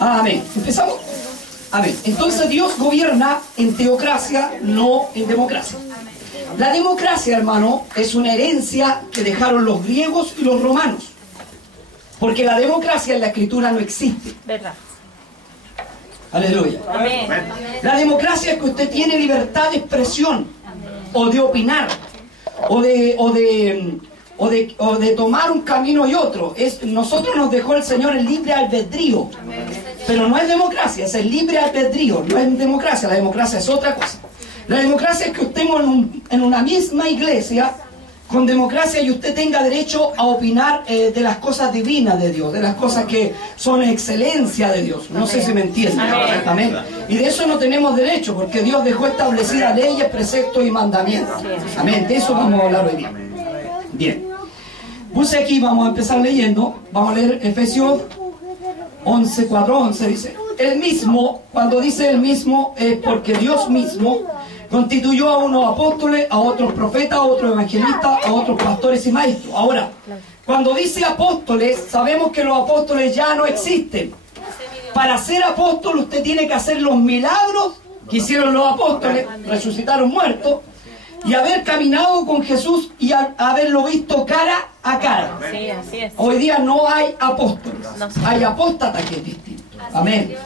Amén. ¿Empezamos? Amén. Entonces Dios gobierna en teocracia, no en democracia. La democracia, hermano, es una herencia que dejaron los griegos y los romanos. Porque la democracia en la escritura no existe. ¿Verdad? Aleluya. Amén. La democracia es que usted tiene libertad de expresión, o de opinar, o de tomar un camino y otro. Nosotros nos dejó el Señor el libre albedrío. Pero no es democracia, es el libre albedrío. No es democracia, la democracia es otra cosa. La democracia es que estemos en una misma iglesia con democracia y usted tenga derecho a opinar de las cosas divinas de Dios, de las cosas que son excelencia de Dios. No sé si me entienden. Amén. Y de eso no tenemos derecho, porque Dios dejó establecidas leyes, preceptos y mandamientos. Amén. De eso vamos a hablar hoy día. Bien. Puse aquí, vamos a empezar leyendo. Vamos a leer Efesios 11, 4, 11. Dice: el mismo, cuando dice el mismo, es porque Dios mismo constituyó a unos apóstoles, a otros profetas, a otros evangelistas, a otros pastores y maestros. Ahora, cuando dice apóstoles, sabemos que los apóstoles ya no existen. Para ser apóstol usted tiene que hacer los milagros que hicieron los apóstoles, resucitaron muertos, y haber caminado con Jesús y haberlo visto cara a cara. Sí, así es. Hoy día no hay apóstoles, hay apóstatas, que es distinto. Amén.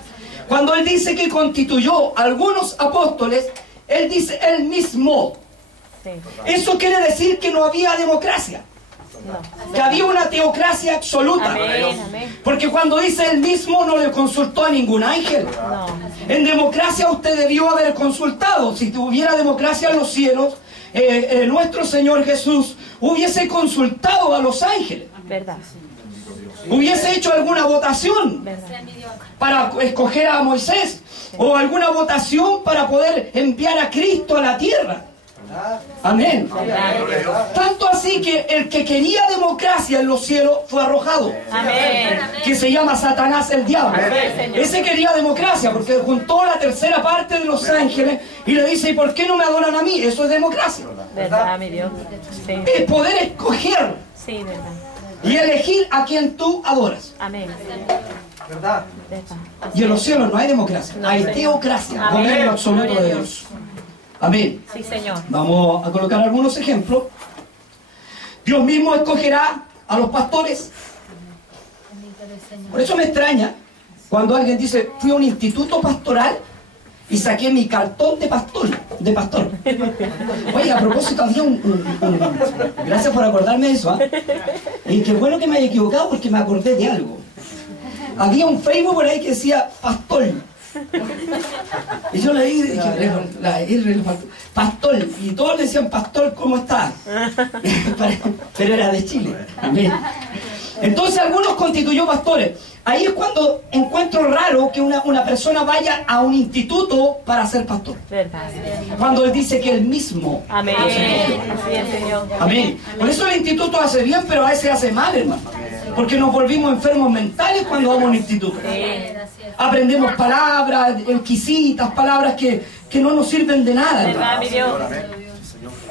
Cuando Él dice que constituyó algunos apóstoles, Él dice Él mismo. Sí. Eso quiere decir que no había democracia, que había una teocracia absoluta. Amén, amén. Porque cuando dice Él mismo, no le consultó a ningún ángel. No. En democracia usted debió haber consultado. Si hubiera democracia en los cielos, nuestro Señor Jesús hubiese consultado a los ángeles. ¿Verdad? Hubiese hecho alguna votación ¿Verdad? para escoger a Moisés, o alguna votación para poder enviar a Cristo a la tierra. Amén. Tanto así que el que quería democracia en los cielos fue arrojado. Amén. Que se llama Satanás, el diablo. Ese quería democracia porque juntó la tercera parte de los ángeles y le dice: ¿y por qué no me adoran a mí? Eso es democracia. ¿Verdad, mi Dios? Sí. Es poder escoger Sí, verdad. y elegir a quien tú adoras. Amén. ¿Verdad? Verdad. Y en los cielos no hay democracia, hay teocracia, Amén. gobierno absoluto de Dios. Amén. Sí, Señor. Vamos a colocar algunos ejemplos. Dios mismo escogerá a los pastores. Por eso me extraña cuando alguien dice: fui a un instituto pastoral y saqué mi cartón de pastor. Oye, a propósito, había gracias por acordarme de eso, ¿ah? Y qué bueno que me haya equivocado, porque me acordé de algo. Había un Facebook por ahí que decía pastor. Y yo leí y dije: la R le faltó. Pastor. Y todos le decían: pastor, ¿cómo está? Pero era de Chile. Amén. Entonces algunos constituyó pastores. Ahí es cuando encuentro raro que una persona vaya a un instituto para ser pastor. ¿Verdad? Cuando Él dice que Él mismo. Amén. Así es, Señor. Amén. Por eso el instituto hace bien, pero a veces hace mal, hermano. Porque nos volvimos enfermos mentales cuando vamos a un instituto. Aprendemos palabras exquisitas, palabras que no nos sirven de nada, ¿Verdad, hermano. mi Dios?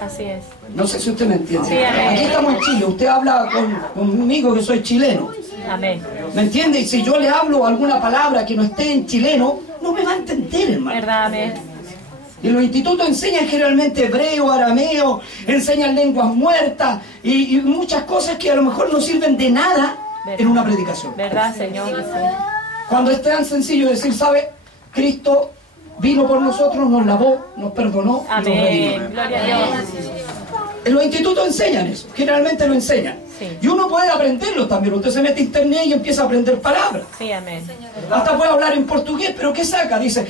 Así es. No sé si usted me entiende. Sí, amén. Aquí estamos en Chile. Usted habla conmigo, que soy chileno. Amén. ¿Me entiende? Y si yo le hablo alguna palabra que no esté en chileno, no me va a entender, hermano. ¿Verdad? Amén. Y los institutos enseñan generalmente hebreo, arameo, enseñan lenguas muertas y muchas cosas que a lo mejor no sirven de nada en una predicación. ¿Verdad, Señor? Sí. Cuando es tan sencillo decir: ¿sabe? Cristo vino por nosotros, nos lavó, nos perdonó y nos redimió. Amén. Gloria a Dios. En los institutos enseñan eso, generalmente lo enseñan. Sí. Y uno puede aprenderlo también. Usted se mete a internet y empieza a aprender palabras. Sí, amén. Hasta puede hablar en portugués, pero ¿qué saca? Dice,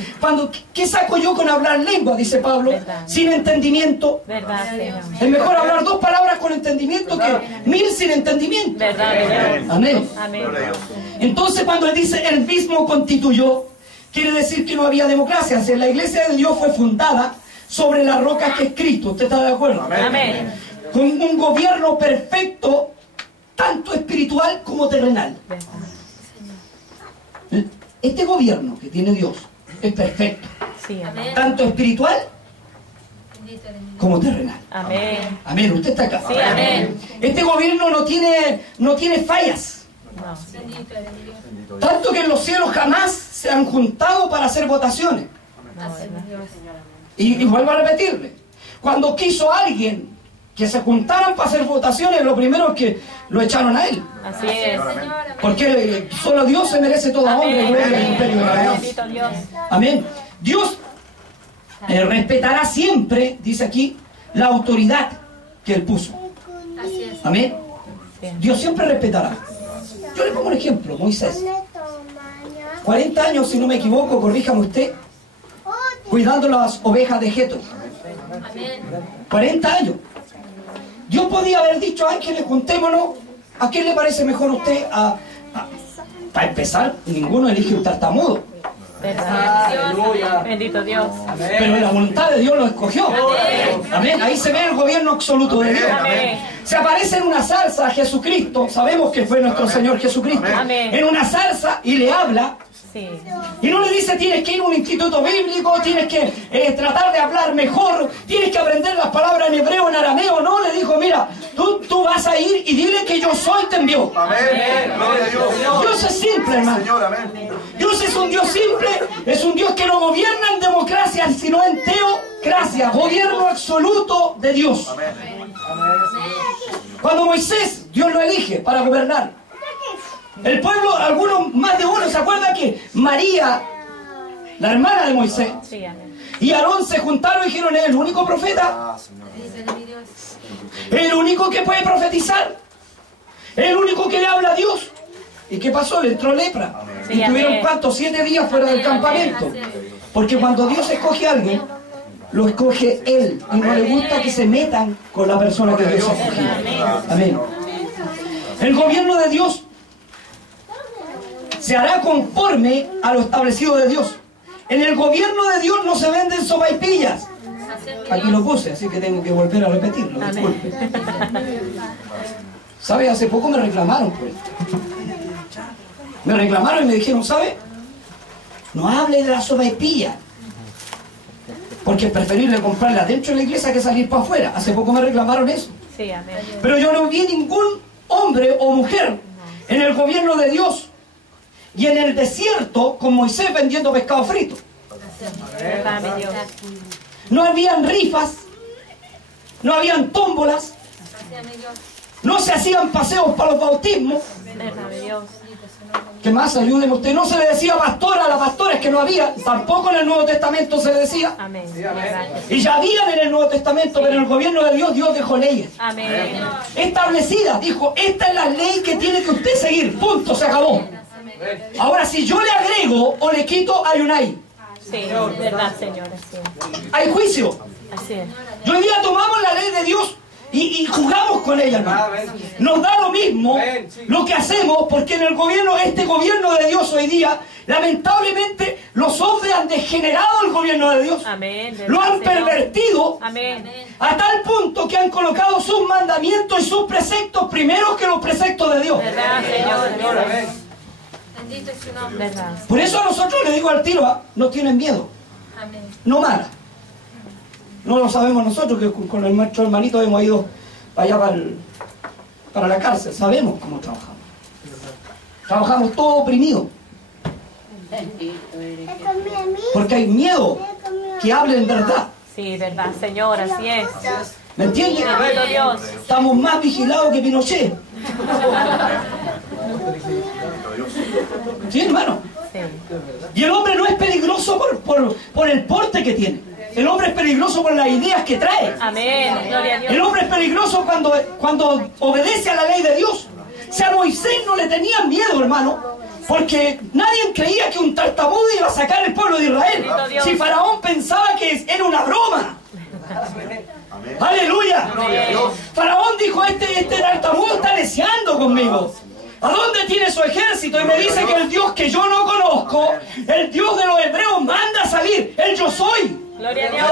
¿qué saco yo con hablar lengua? Dice Pablo, Verdad. sin entendimiento. ¿Verdad, Señor? Es mejor hablar 2 palabras con entendimiento que 1000 sin entendimiento. ¿Verdad, mi Dios? Amén. Amén. Entonces cuando Él dice Él mismo constituyó, quiere decir que no había democracia. Si la iglesia de Dios fue fundada sobre la roca que es Cristo. ¿Usted está de acuerdo? Amén. Con un gobierno perfecto, tanto espiritual como terrenal. ¿Verdad? Este gobierno que tiene Dios es perfecto, Sí, amén. tanto espiritual como terrenal. Amén. Amén, usted está acá. Sí, amén. Este gobierno no tiene fallas. No. Tanto que en los cielos jamás se han juntado para hacer votaciones. Y vuelvo a repetirle, cuando quiso alguien que se juntaran para hacer votaciones, lo primero es que lo echaron a él. Así es. Porque solo Dios se merece toda honra y gloria y imperio de Dios. Bendito Dios. Amén. Dios respetará siempre, dice aquí, la autoridad que Él puso. Así es. Amén. Bien. Dios siempre respetará. Yo le pongo un ejemplo, Moisés. 40 años, si no me equivoco, corríjame usted, cuidando las ovejas de Jetro. Amén. 40 años. Dios podía haber dicho, ángeles, juntémonos. ¿A quién le parece mejor a usted? Para empezar, ninguno elige un tartamudo. Aleluya. Bendito Dios. Pero la voluntad de Dios lo escogió. Amén. Ahí se ve el gobierno absoluto de Dios. Amén. Se aparece en una zarza a Jesucristo. Sabemos que fue nuestro Señor Jesucristo. Amén. En una zarza y le habla. Sí. Y no le dice, tienes que ir a un instituto bíblico, tienes que tratar de hablar mejor, tienes que aprender las palabras en hebreo, en arameo. No, le dijo, mira, tú vas a ir y dile que yo soy, te envió. Amén. Gloria a Dios. Dios es simple, hermano. Señor, amén. Dios es un Dios simple, es un Dios que no gobierna en democracia, sino en teocracia, gobierno absoluto de Dios. Cuando Moisés, Dios lo elige para gobernar. El pueblo, algunos, más de uno, ¿se acuerda que María, la hermana de Moisés, Sí, amén. y Aarón se juntaron y dijeron, es el único profeta, es el único que puede profetizar, es el único que le habla a Dios? ¿Y qué pasó? Le entró lepra. Sí, Y tuvieron, amén. ¿cuántos? 7 días fuera del campamento. Porque cuando Dios escoge a alguien, lo escoge Él. Y no le gusta que se metan con la persona que Dios ha escogido. Amén. El gobierno de Dios se hará conforme a lo establecido de Dios. En el gobierno de Dios no se venden sopaipillas. Aquí lo puse, así que tengo que volver a repetirlo. Disculpe. ¿Sabe? Hace poco me reclamaron por esto. Me reclamaron y me dijeron, ¿sabe? No hable de la sopaipilla. Porque es preferible comprarla dentro de la iglesia que salir para afuera. Hace poco me reclamaron eso. Sí, amén. Pero yo no vi ningún hombre o mujer en el gobierno de Dios y en el desierto con Moisés vendiendo pescado frito. Amén, Dios. No habían rifas, no habían tómbolas, no se hacían paseos para los bautismos. Verdad de Dios. ¿Qué más? Ayúdenme usted. No se le decía pastora a las pastoras, que no había. Tampoco en el Nuevo Testamento se le decía. Amén. Verdad. Y ya habían en el Nuevo Testamento, pero en el gobierno de Dios, Dios dejó leyes Amén. establecidas. Dijo, esta es la ley que tiene que usted seguir. Punto, se acabó. Ahora, si yo le agrego o le quito, hay un ay. Sí, verdad, Señor. Así es. Hay juicio. Así es. Y hoy día tomamos la ley de Dios y jugamos con ella, hermano. Nos da lo mismo lo que hacemos, porque en el gobierno, este gobierno de Dios hoy día, lamentablemente, los hombres han degenerado el gobierno de Dios. Amén. Lo han Verdad, Señor. pervertido Amén. a tal punto que han colocado sus mandamientos y sus preceptos primero que los preceptos de Dios. Verdad, Señor. Bendito es su nombre. Verdad. Por eso a nosotros le digo al tiro, no tienen miedo, Amén. no mala. No lo sabemos nosotros, que con nuestro hermanito hemos ido para allá para la cárcel. Sabemos cómo trabajamos. Trabajamos todo oprimido. Porque hay miedo que hablen verdad. Sí, verdad, Señor. Así es. ¿Me entienden? Bendito Dios. Estamos más vigilados que Pinochet. ¿Sí, hermano? Sí. Y el hombre no es peligroso por el porte que tiene. El hombre es peligroso por las ideas que trae. Amén. Gloria a El Dios. hombre es peligroso cuando obedece a la ley de Dios. Si a Moisés no le tenían miedo, hermano, porque nadie creía que un tartamudo iba a sacar el pueblo de Israel. Si Faraón pensaba que era una broma. Aleluya. Faraón dijo, este tartamudo está neciando conmigo. ¿A dónde tiene su ejército? Y me dice que el Dios que yo no conozco, el Dios de los hebreos, manda a salir. El yo soy. Gloria a Dios.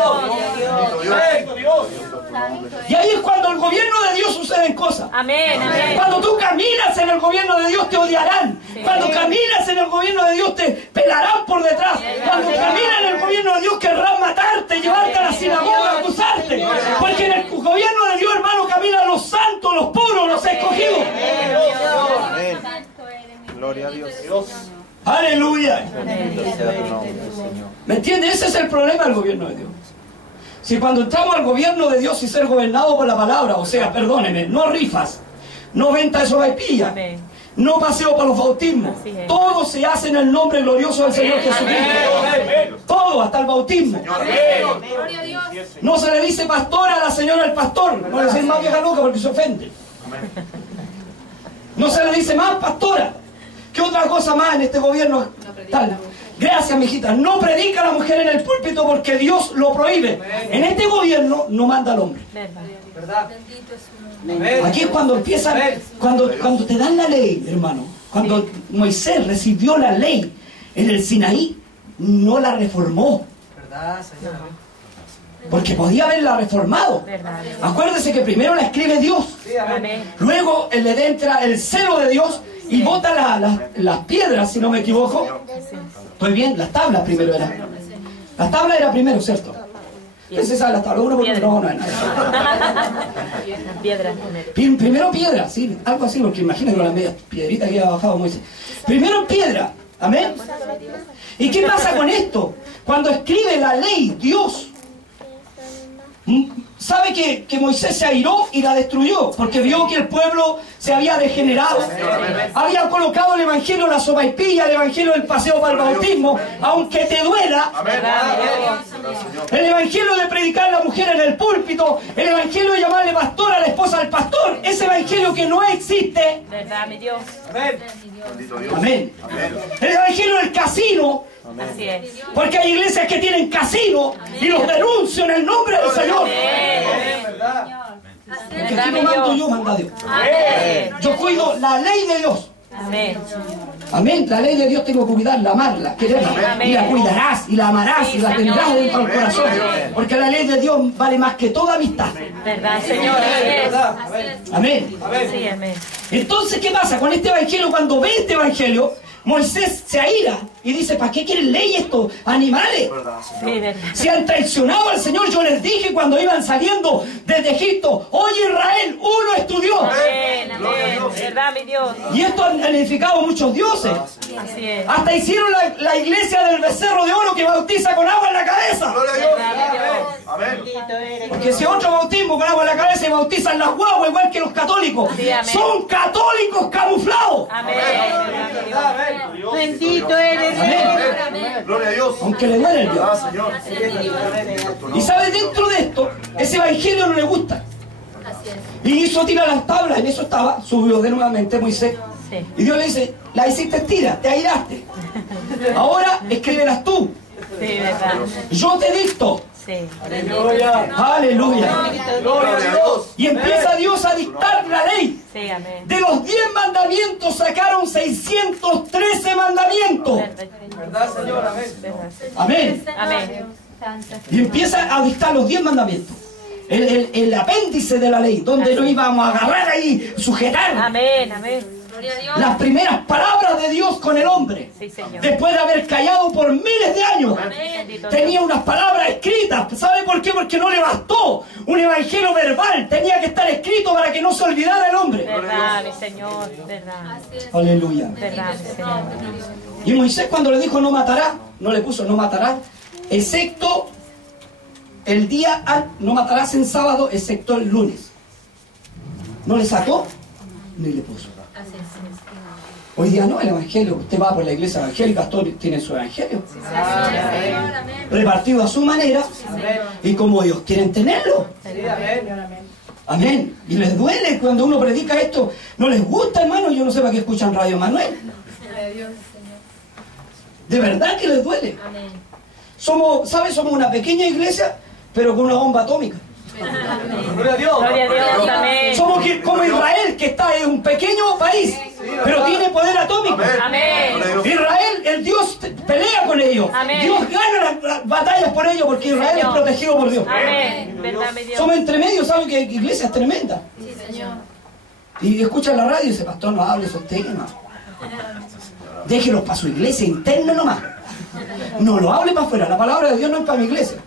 Y ahí es cuando el gobierno de Dios suceden cosas. Amén. Amén. Cuando tú caminas en el gobierno de Dios te odiarán. Cuando caminas en el gobierno de Dios te pelarán por detrás. Cuando caminas en el gobierno de Dios querrán matarte, llevarte a la sinagoga, acusarte. Porque en el gobierno de Dios, hermano, caminan los santos, los puros, los escogidos. Amén. Gloria a Dios. Aleluya. ¿Me entiendes? Ese es el problema del gobierno de Dios. Si cuando entramos al gobierno de Dios y ser gobernado por la palabra, o sea, perdóneme, no rifas, no venta de sopaipilla, Amén. no paseo para los bautismos, Así es. todo se hace en el nombre glorioso del Señor Jesucristo. Todo, hasta el bautismo. Gloria a Dios. No se le dice pastora a la señora del pastor, no le dicen más vieja loca porque se ofende. No se le dice más pastora. ¿Qué otra cosa más en este gobierno? Tal. Gracias, mijita. No predica a la mujer en el púlpito porque Dios lo prohíbe. En este gobierno no manda al hombre. ¿Verdad? Bendito es su nombre. Aquí es cuando empiezan, cuando te dan la ley, hermano. Cuando Moisés recibió la ley en el Sinaí, no la reformó. Porque podía haberla reformado. ¿Verdad? Acuérdese que primero la escribe Dios. Amén. Luego le entra el celo de Dios y bota las piedras, si no me equivoco. Estoy bien, las tablas primero eran. Las tablas era primero, ¿cierto? ¿Quién se sabe las tablas? Uno por uno, no es nada. Piedras. Primero piedra, sí, algo así, porque imagínate con las medias piedritas que había bajado Moisés. Primero piedra, amén. ¿Y qué pasa con esto? Cuando escribe la ley, Dios sabe que Moisés se airó y la destruyó, porque vio que el pueblo se había degenerado. Había colocado el evangelio en la sopaipilla, el evangelio del paseo para el bautismo, aunque te duela. El evangelio de predicar a la mujer en el púlpito, el evangelio de llamarle pastor a la esposa del pastor, ese evangelio que no existe. ¿Verdad, mi Dios? Amén. El evangelio del casino, Así es. porque hay iglesias que tienen casino y los denuncio en el nombre del Señor. Porque aquí no mando yo, manda Dios. Amén. Yo cuido la ley de Dios. Amén. Amén. La ley de Dios tengo que cuidarla, amarla, quererla. Amén. Y la cuidarás, y la amarás, Sí, y la Señor. tendrás dentro del corazón. Amén. Porque la ley de Dios vale más que toda amistad. ¿Verdad, Señor? Así es. Amén. Sí, amén. Entonces, ¿qué pasa con este evangelio? Cuando ve este evangelio, Moisés se aira y dice, ¿para qué quieren ley estos animales? Sí, verdad. Si han traicionado al Señor, yo les dije cuando iban saliendo desde Egipto, oye Israel, uno estudió. Amén, amén. ¿Verdad, mi Dios? Y esto han edificado muchos dioses. Así es. Hasta hicieron la iglesia del becerro de oro que bautiza con agua en la cabeza. ¿Verdad, mi Dios? Porque si otro bautismo con agua en la cabeza y bautizan las guaguas igual que los católicos, Sí, amén. son católicos camuflados. Amén. ¿Verdad, mi Dios? Bendito eres. Amén. Gloria a Dios. Aunque le duele el Dios. Señor. Y sabe, dentro de esto, ese evangelio no le gusta. Así es. Y hizo tirar las tablas, en eso estaba, subió de nuevamente Moisés. Sí. Y Dios le dice, la hiciste tira, te airaste. Ahora escríbelas tú. Sí, verdad. Yo te dicto. Sí. Aleluya. Gloria a Dios. Y empieza Dios a dictar la ley. Sí, amén. De los 10 mandamientos sacaron 613 mandamientos. ¿Verdad, Señor? Amén. Amén. Y empieza a dictar los 10 mandamientos. El apéndice de la ley, donde nos íbamos a agarrar ahí, sujetar. Amén, amén. Gloria a Dios. Las primeras palabras de Dios con el hombre. Sí, Señor. Después de haber callado por miles de años. Bendito Tenía unas palabras escritas. ¿Sabe por qué? Porque no le bastó un evangelio verbal. Tenía que estar escrito para que no se olvidara el hombre. Verdad, mi Señor. Verdad. Así es. Aleluya. Verdad, mi Señor. Y Moisés cuando le dijo no matará, no le puso no matará, excepto el día, no matarás en sábado, excepto el lunes. No le sacó, ni le puso. Así es. Hoy día no, el evangelio. Usted va por la iglesia evangélica, todos tienen su evangelio. Así es, Señor. Amén. Repartido a su manera y como ellos quieren tenerlo. Amén. Y les duele cuando uno predica esto. No les gusta, hermano. Yo no sé para qué escuchan Radio Manuel. Gloria a Dios, Señor. De verdad que les duele. Amén. Somos, ¿sabes? Somos una pequeña iglesia, pero con una bomba atómica. Gloria a Dios. Gloria a Dios. Amén. Somos como Israel, que está en un pequeño país, pero tiene poder atómico. Amén. Israel, el Dios pelea con ellos. Amén. Dios gana las batallas por ellos porque Israel es Señor. protegido por Dios. Amén. Verdad, mi Dios. Somos entre medio, ¿saben que iglesia es tremenda? Sí, Señor. Y escuchan la radio y dice, pastor, no hable esos temas. Déjelos para su iglesia interna nomás. No lo hable para afuera. La palabra de Dios no es para mi iglesia.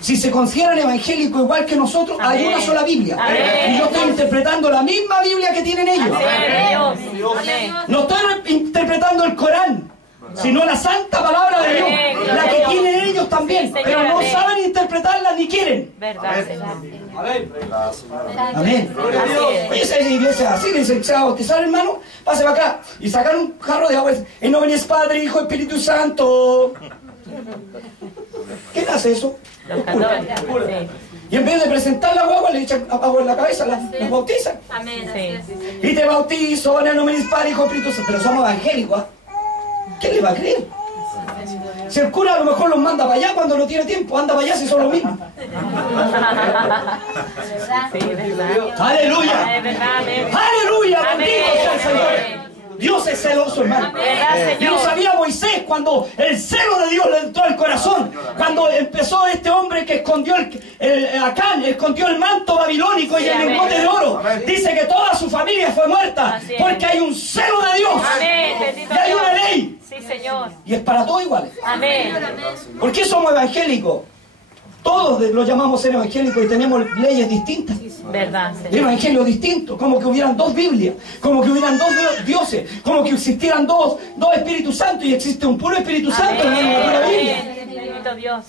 Si se consideran evangélicos igual que nosotros, hay Amén. una sola Biblia. Amén. Y yo estoy interpretando la misma Biblia que tienen ellos. Amén, Dios. Gloria a Amén. Dios. No estoy interpretando el Corán. sino la santa palabra de Dios, la que tienen ellos también, Sí, Señor, pero no amén. saben interpretarla ni quieren. Verdad, Señor. Amén. Amén. Gloria a Dios. Oye, esa iglesia así, dicen, se va a bautizar, hermano, pase para acá. Y sacan un jarro de agua, en nombre del Padre, Hijo, Espíritu Santo. ¿Quién hace eso? Los católicos. Sí. Y en vez de presentar la guagua, le echan agua en la cabeza, las bautizan. Amén. Sí. Así es. Y te bautizo en el nombre del Padre, Hijo, Espíritu Santo. Pero somos evangélicos, ¿ah? ¿Quién le va a creer? Si el cura a lo mejor los manda para allá cuando no tiene tiempo, anda para allá si son los mismos. Sí, verdad. ¡Aleluya! Es verdad, amén. ¡Aleluya! Amén. ¡Bendito sea el Señor! Dios es celoso, hermano. Verdad, Y lo Señor. sabía Moisés cuando el celo de Dios le entró al corazón. Cuando empezó este hombre que escondió Acán, escondió el manto babilónico y Sí, el amén. lingote de oro. Amén. Dice que toda su familia fue muerta Así es. porque hay un celo de Dios. Amén. Bendito Y hay una Dios. ley. Sí, Señor. Y es para todos iguales. Amén. ¿Por qué somos evangélicos? Todos lo llamamos ser evangélicos y tenemos leyes distintas. Verdad, El Señor. evangelio distinto, como que hubieran dos Biblias, como que hubieran dos dioses, como que existieran dos Espíritus Santos y existe un puro Espíritu Santo en una pura Biblia. Amén. Bendito Dios.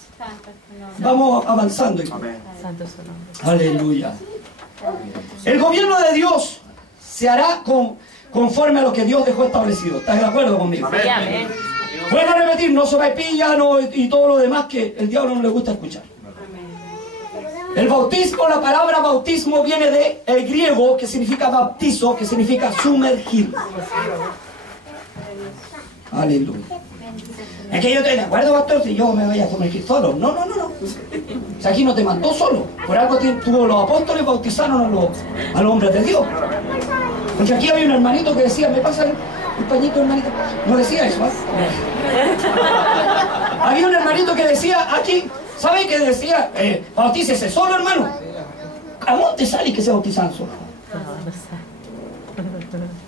Vamos avanzando. Santo es su nombre. Aleluya. El gobierno de Dios se hará conforme a lo que Dios dejó establecido. ¿Estás de acuerdo conmigo? Sí, amén. Vuelvo a repetir, no sopaipilla y todo lo demás que el diablo no le gusta escuchar. El bautismo, la palabra bautismo viene del griego que significa bautizo, que significa sumergir. Aleluya. Es que yo te acuerdo, pastor, si yo me voy a sumergir solo. No. O sea, aquí no te mandó solo. Por algo tuvo los apóstoles, bautizaron a los hombres de Dios. Porque aquí había un hermanito que decía, me pasa el pañito, hermanito. No decía eso, ¿eh? Había un hermanito que decía aquí, ¿sabe qué decía? Bautícese solo, hermano. ¿A dónde sale que se bautizan solo?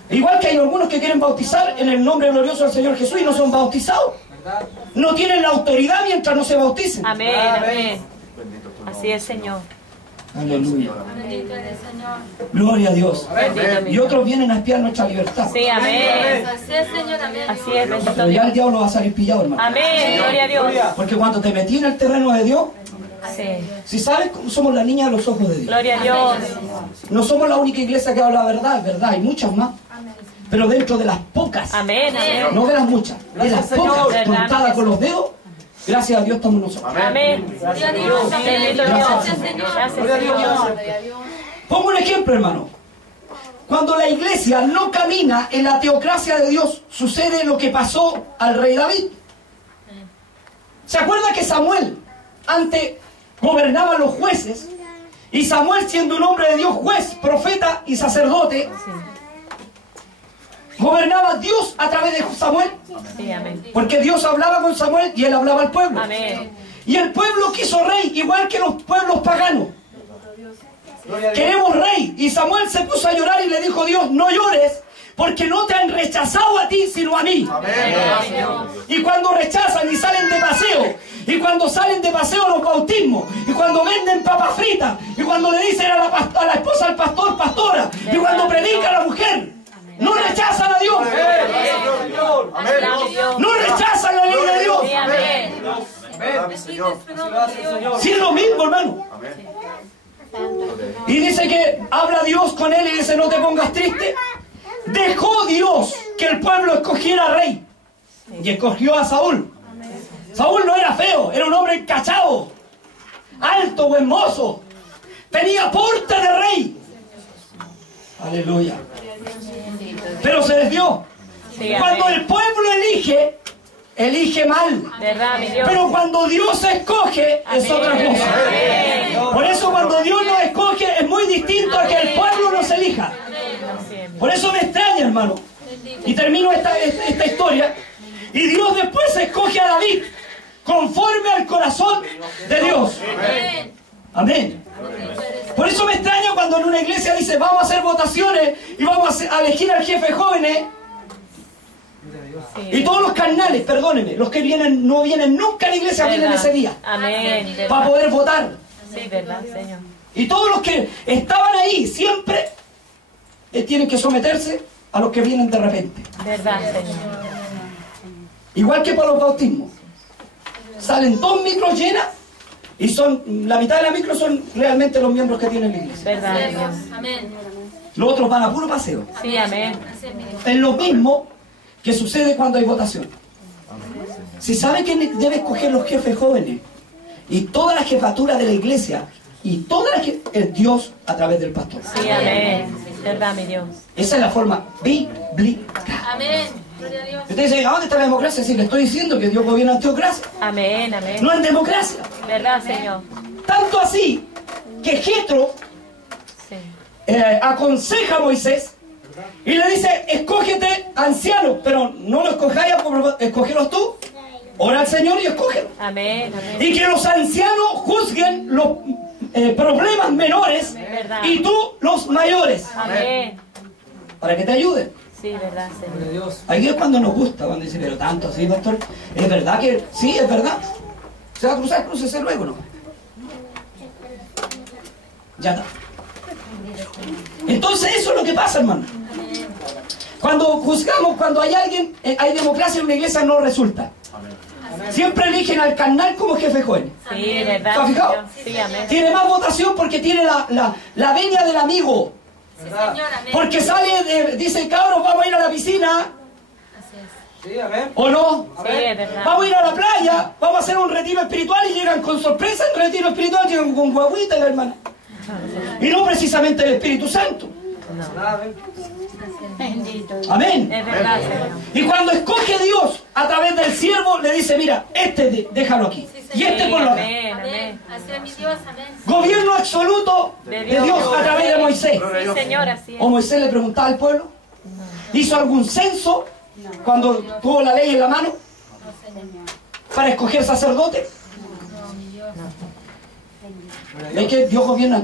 Igual que hay algunos que quieren bautizar en el nombre glorioso del Señor Jesús y no son bautizados. No tienen la autoridad mientras no se bauticen. Amén, amén. Así es, Señor. Aleluya. Bendito es el Señor. Gloria a Dios. Bendito Y otros vienen a espiar nuestra libertad. Sí, amén. Así es, Señor. Amén. Así es, bendito Pero ya Dios. el diablo va a salir pillado, hermano. Amén, gloria a Dios. Porque cuando te metí en el terreno de Dios, Sí, si sabes cómo somos la niña de los ojos de Dios. gloria a Dios. No somos la única iglesia que habla la verdad, es verdad, hay muchas más. Pero dentro de las pocas, Amén, amén. no de las muchas, de las pocas contadas con los dedos, gracias a Dios estamos nosotros. Amén. Gloria a Dios. Bendito Dios. Gracias, Señor. Gracias, Señor. Pongo un ejemplo, hermano. Cuando la iglesia no camina en la teocracia de Dios, sucede lo que pasó al rey David. ¿Se acuerda que Samuel antes gobernaba los jueces? Y Samuel, siendo un hombre de Dios, juez, profeta y sacerdote, gobernaba Dios a través de Samuel. Sí, amén. Porque Dios hablaba con Samuel y él hablaba al pueblo. Amén. Y el pueblo quiso rey, igual que los pueblos paganos. Queremos rey. Y Samuel se puso a llorar y le dijo: Dios, no llores, porque no te han rechazado a ti, sino a mí. Y cuando rechazan y salen de paseo, y cuando salen de paseo los bautismos, y cuando venden papas fritas, y cuando le dicen a la esposa al pastor, pastora, y cuando predica a la mujer, no rechazan a Dios. Amén, Dios. No rechazan la ley de Dios. Sí, amén. Sí, es lo mismo, hermano. Y dice que habla Dios con él y dice: no te pongas triste. Dejó Dios que el pueblo escogiera rey. Y escogió a Saúl. Saúl no era feo, era un hombre encachado, alto, buen mozo. Tenía porte de rey. Aleluya. Pero se desvió. Sí, Cuando amén. el pueblo elige mal. Verdad, mi Dios. Pero cuando Dios escoge, es otra cosa. Amén. Por eso cuando Dios nos escoge es muy distinto a que el pueblo nos elija. Así es. Por eso me extraña, hermano. Y termino esta historia. Y Dios después escoge a David conforme al corazón de Dios. Amén. Por eso me extraña cuando en una iglesia dice: vamos a hacer votaciones y vamos a elegir al jefe de jóvenes. Y todos los carnales, perdónenme, los que vienen no vienen nunca a la iglesia, vienen Verdad. ese día Amén. para Verdad. poder votar. Sí, verdad, Señor. Y todos los que estaban ahí siempre tienen que someterse a los que vienen de repente. Verdad, Señor. Igual que para los bautismos. Salen 2 micros llenas y son, la mitad de la micro son realmente los miembros que tiene la iglesia. Verdad, Señor. Amén. Los otros van a puro paseo. Sí, amén. Así es mi Dios. Es lo mismo que sucede cuando hay votación. Si sabe que debe escoger los jefes jóvenes y toda la jefatura de la iglesia y toda es Dios a través del pastor. Sí, amén. Verdad, mi Dios. Esa es la forma bíblica. Amén. Gloria a Dios. Usted dice, ¿a dónde está la democracia? Si le estoy diciendo que Dios gobierna en teocracia, Amén, amén. no en democracia. Verdad, Señor. Tanto así que Jetro Sí. aconseja a Moisés y le dice, escógete ancianos, pero no lo escojáis, escógelos tú. Ora al Señor y escógelo. Amén, amén. Y que los ancianos juzguen los problemas menores Verdad. y tú los mayores, Amén. para que te ayuden. Sí, verdad, Señor. Gloria a Dios. Ahí es cuando nos gusta, cuando dice, pero tanto así, pastor. Es verdad que, sí, es verdad. Se va a cruzar, crúcese luego, ¿no? Ya está. Entonces eso es lo que pasa, hermano. Cuando juzgamos, cuando hay alguien, hay democracia en una iglesia, no resulta. Siempre eligen al carnal como jefe joven. Sí, verdad. ¿Se ha fijado? Señor. Sí, amén. Tiene más votación porque tiene la venia del amigo. Sí, Señor. Amén. Porque sale, dice, cabros, vamos a ir a la piscina, Así es. Sí, amén. ¿o no? Sí, es verdad. Vamos a ir a la playa, vamos a hacer un retiro espiritual y llegan con sorpresa el retiro espiritual, llegan con guaguita la hermana. Y no precisamente el Espíritu Santo. Amén. Amén. Es verdad, Señor. Y cuando escoge Dios a través del siervo, le dice, mira, déjalo aquí. Y este ponlo acá. Amén, Amén. amén. Así es mi Dios. Amén. Gobierno absoluto de Dios a través de Moisés. Sí, Señor, así ¿O es. Moisés le preguntaba al pueblo? ¿Hizo algún censo cuando tuvo la ley en la mano para escoger sacerdote? Es que Dios gobierna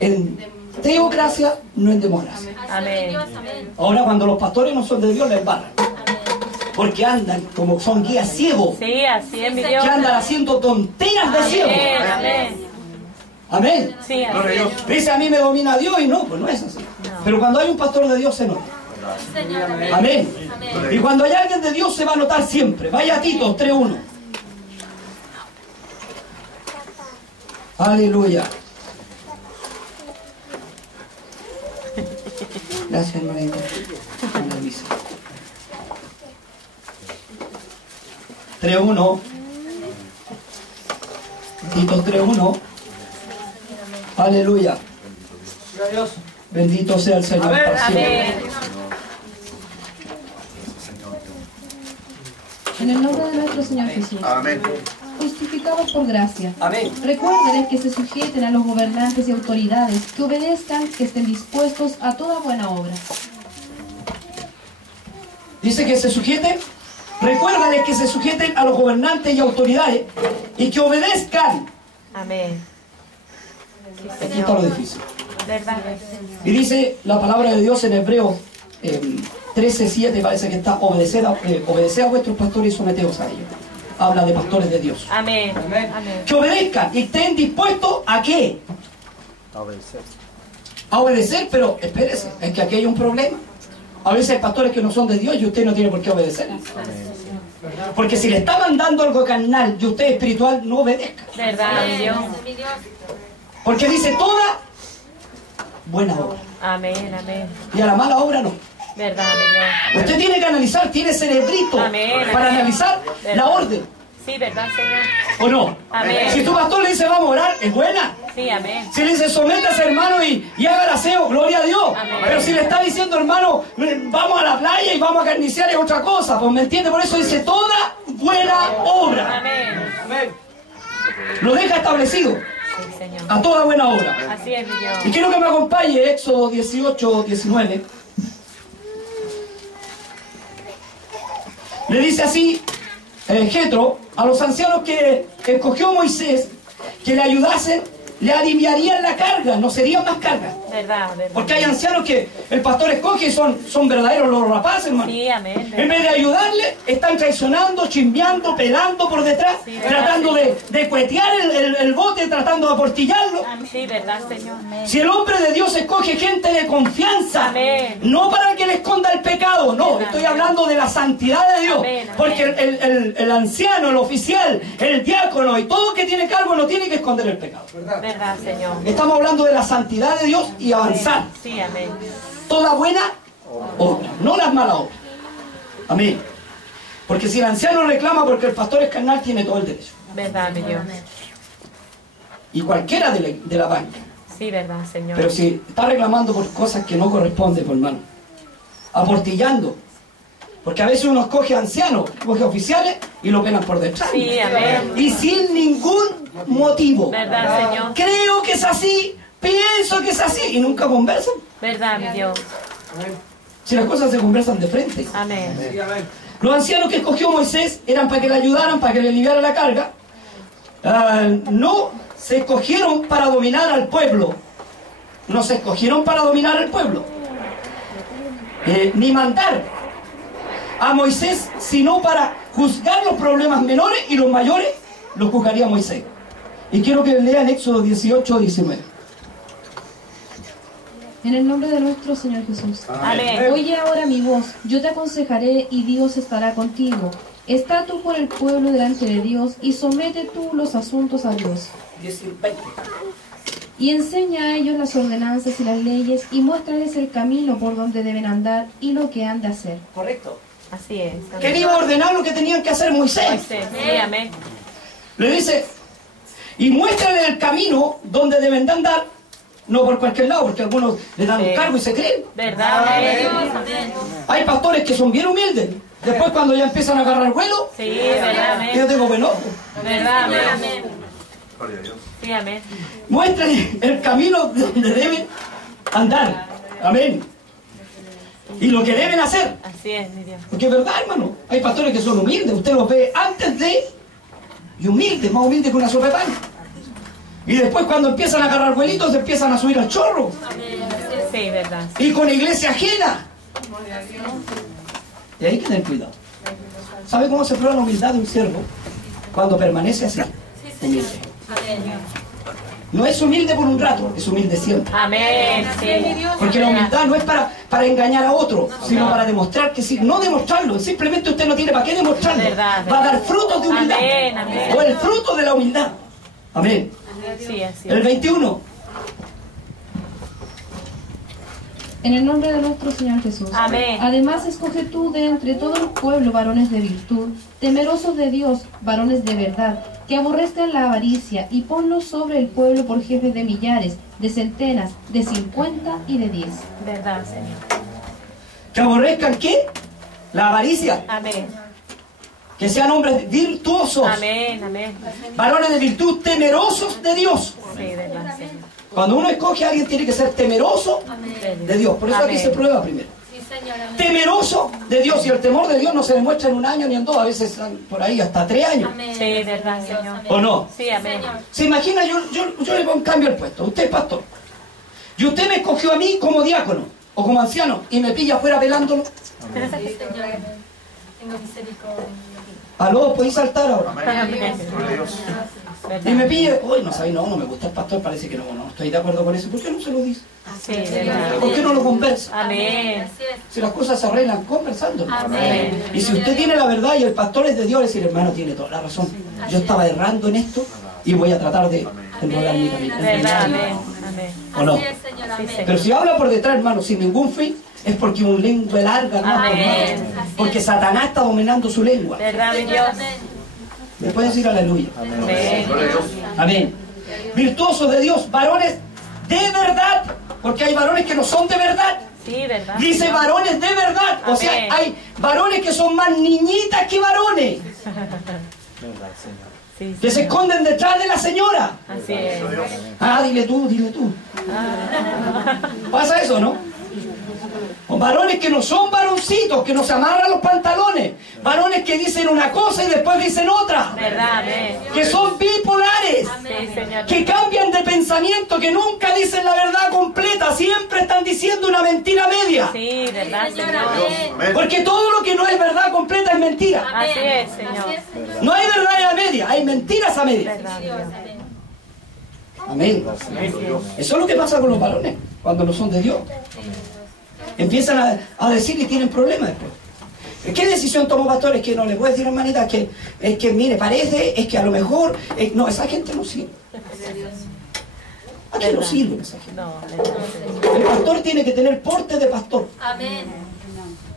en teocracia, no en democracia. Así es Amén. mi Dios. Amén. Ahora cuando los pastores no son de Dios, les barran. Amén. Porque andan como son guías ciegos, Sí, así es mi Dios. que andan haciendo tonteras de ciegos. Amén, amén. Amén. Sí, así es. Dice, a mí me domina Dios y no, pues no es así. Pero cuando hay un pastor de Dios se nota. Sí, Señor. Amén. Amén. Amén. Y cuando hay alguien de Dios se va a notar siempre. Vaya a Tito 3:1. Aleluya. Gracias, hermanita. Con permiso. 3:1. Tito 3:1. Aleluya. Gloria a Dios. Bendito sea el Señor. Amén. para siempre. Amén. En el nombre de nuestro Señor Jesús, Amén. justificados por gracia. Amén. Recuerden que se sujeten a los gobernantes y autoridades, que obedezcan, que estén dispuestos a toda buena obra. Dice que se sujeten. Recuérdales que se sujeten a los gobernantes y autoridades y que obedezcan. Amén. Sí, Aquí está lo Señor. difícil. Verdad. Y dice la palabra de Dios en Hebreos 13:7, parece que está, obedeced a vuestros pastores y someteos a ellos. Habla de pastores de Dios. Amén. Amén. Amén. Que obedezcan y estén dispuestos a qué? A obedecer, pero espérese, es que aquí hay un problema. A veces hay pastores que no son de Dios y usted no tiene por qué obedecer. Porque si le está mandando algo carnal y usted es espiritual, no obedezca. Verdad, mi Dios. Así es mi Dios. Porque dice toda buena obra. Amén, amén. Y a la mala obra no. Verdad, mi Dios. Usted tiene que analizar, tiene cerebrito Amén, para amén. analizar la orden. Sí, verdad, Señor. ¿O no? Amén. Si tu pastor le dice vamos a orar, es buena. Sí, amén. Si le dice sométase hermano y haga el aseo, gloria a Dios. Amén. Pero si le está diciendo hermano, vamos a la playa y vamos a carnicear es otra cosa, pues me entiende, por eso dice toda buena obra. Amén. Amén. Lo deja establecido, Sí, Señor. a toda buena obra. Así es, mi Y Dios. quiero que me acompañe Éxodo 18:19. Le dice así Jetro a los ancianos que escogió Moisés, que le ayudasen le aliviarían la carga, no serían más carga. Verdad, verdad. Porque hay ancianos que el pastor escoge y son verdaderos los rapaces, hermano. Sí, amén. En vez de ayudarle, están traicionando, chimbeando, pelando por detrás, Sí, verdad, tratando de cuetear el bote, tratando de aportillarlo. Sí, verdad, Señor. Si el hombre de Dios escoge gente de confianza, Amén. no para que le esconda el pecado, no, Amén. estoy hablando de la santidad de Dios. Amén, amén. Porque el anciano, el oficial, el diácono y todo que tiene cargo no tiene que esconder el pecado. Verdad, Señor. Estamos hablando de la santidad de Dios y avanzar. Sí, amén. Toda buena obra, no las malas obras. Amén. Porque si el anciano reclama porque el pastor es carnal, tiene todo el derecho. Verdad, mi Dios. Y cualquiera de la banca. Sí, verdad, Señor. Pero si está reclamando por cosas que no corresponden, por hermano, aportillando, porque a veces uno escoge ancianos, escoge oficiales y lo penan por detrás. Sí, amén. Y sin ningún motivo. Verdad, Señor. Creo que es así, pienso que es así, y nunca conversan. Verdad, mi Dios. Si las cosas se conversan de frente. Amén. Sí, amén. Los ancianos que escogió Moisés eran para que le ayudaran, para que le aliviara la carga. No se escogieron para dominar al pueblo. No se escogieron para dominar al pueblo. Ni mandar a Moisés, sino para juzgar los problemas menores, y los mayores los juzgaría Moisés. Y quiero que lean Éxodo 18, 19. En el nombre de nuestro Señor Jesús. Amén. Oye ahora mi voz, yo te aconsejaré y Dios estará contigo. Está tú por el pueblo delante de Dios y somete tú los asuntos a Dios. 20. Y enseña a ellos las ordenanzas y las leyes y muéstrales el camino por donde deben andar y lo que han de hacer. Correcto. Así es. ¿Quién iba a ordenar lo que tenían que hacer Moisés? Moisés. Sí, amén. Le dice, y muéstrale el camino donde deben de andar, no por cualquier lado, porque algunos le dan un cargo y se creen. Verdad, amén. Hay pastores que son bien humildes. Después cuando ya empiezan a agarrar vuelo, Sí, verdad, yo amén. digo, bueno, Verdad, amén. Sí, amén. muéstrale el camino donde deben andar. Amén. Y lo que deben hacer. Así es, mi Dios. Porque es verdad, hermano. Hay pastores que son humildes. Usted los ve antes de... Y humildes, más humildes que una sopa de pan. Y después cuando empiezan a agarrar vuelitos, empiezan a subir al chorro. Sí, verdad. Y con iglesia ajena. Y hay que tener cuidado. ¿Sabe cómo se prueba la humildad de un siervo? Cuando permanece así. Humilde. No es humilde por un rato, es humilde siempre. Amén. Sí. Porque la humildad no es para engañar a otro, sino para demostrar que sí. No demostrarlo, simplemente usted no tiene para qué demostrarlo. Verdad, Va a dar frutos de humildad. Amén, amén. O el fruto de la humildad. Amén. Sí, así El es. 21. En el nombre de nuestro Señor Jesús. Amén. Además, escoge tú de entre todo el pueblo varones de virtud, temerosos de Dios, varones de verdad, que aborrezcan la avaricia, y ponlos sobre el pueblo por jefes de millares, de centenas, de 50 y de 10. Verdad, Señor. Que aborrezcan ¿qué? La avaricia. Amén. Que sean hombres virtuosos. Amén, amén. Varones de virtud, temerosos de Dios. Sí, verdad, Señor. Cuando uno escoge a alguien tiene que ser temeroso de Dios. Por eso aquí Amén. se prueba primero. Sí, Señor, amén. Temeroso de Dios. Y el temor de Dios no se demuestra en un año ni en dos. A veces están por ahí hasta 3 años. Amén. Sí, verdad, Señor. ¿O no? Sí, amén. Señor. ¿Se imagina? Yo le pongo un cambio al puesto. Usted es pastor. Y usted me escogió a mí como diácono o como anciano y me pilla afuera pelándolo. Sí, Señor, amén. Tengo misericordia. Aló, podéis saltar ahora. Amén. Y me Verdad. pilla, uy, no sabéis, no me gusta el pastor, parece que no estoy de acuerdo con eso. ¿Por qué no se lo dice? Sí, verdad. ¿Por qué no lo conversa? Amén. Así es. Si las cosas se arreglan conversando. Amén. Y si usted tiene la verdad y el pastor es de Dios, decir, hermano, tiene toda la razón. Yo estaba errando en esto y voy a tratar de enrolar mi camino. Verdad, amén. Amén. ¿O no? Así es, Señor, amén. Sí, Pero si habla por detrás, hermano, sin ningún fin, es porque un lengua larga, hermano. Amén. Porque Satanás está dominando su lengua. Verdad, mi Señor, Dios. amén. ¿Me puedes decir aleluya? Amén. Amén. Virtuosos de Dios, varones de verdad, porque hay varones que no son de verdad. Sí, verdad. Dice varones de verdad, o sea, Amén. hay varones que son más niñitas que varones, Sí, que se Señor. esconden detrás de la señora. Así es. Ah, dile tú, dile tú. ¿Pasa eso, no? O varones que no son varoncitos, que no se amarran los pantalones. Varones que dicen una cosa y después dicen otra. Verdad, amén. Que son bipolares. Sí, Señor. Que cambian de pensamiento, que nunca dicen la verdad completa, siempre están diciendo una mentira media. Sí, verdad, Señor, Señor. amén. Porque todo lo que no es verdad completa es mentira. Así es, Señor. No hay verdad a media, hay mentiras a media. Verdad, Dios, Dios. amén. Amén. Eso es lo que pasa con los varones cuando no son de Dios. Empiezan a decir y tienen problemas después. ¿Qué decisión tomó pastor? Es que no le puedo decir, hermanita, es que mire, parece, es que a lo mejor... no, esa gente no sirve. ¿A qué no sirve esa gente? No, verdad. El pastor tiene que tener porte de pastor. Amén.